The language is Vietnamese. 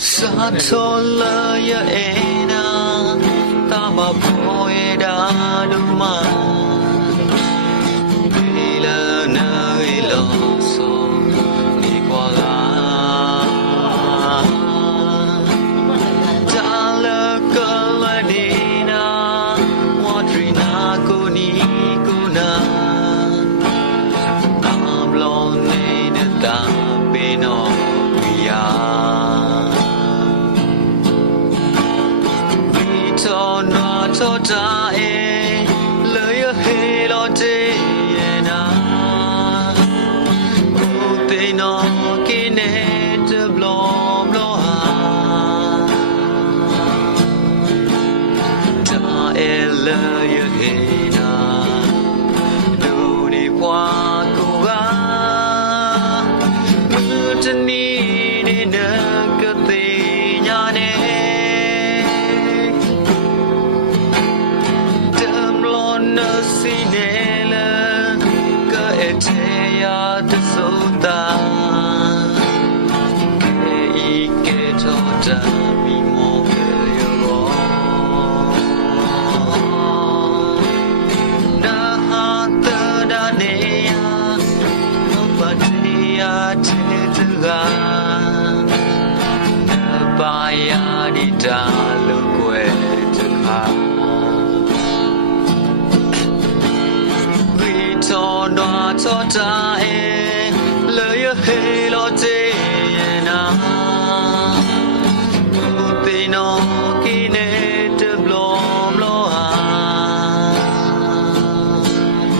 Satola ya ena tama poeda duma bila na iloso ni kwala dala kaladina wadrina kuni kuna amlo ne da pino ya Tota e le he lo te na o te no ki ne te blo blo ha ta e le he na do ni pwa ko ga te ni ni na ka te nya ne Sinela ka eteya tsuta ke iketota mimo yo na hata daneya patia tetuga na baya di dalu kwe tukha Tota e le he lo te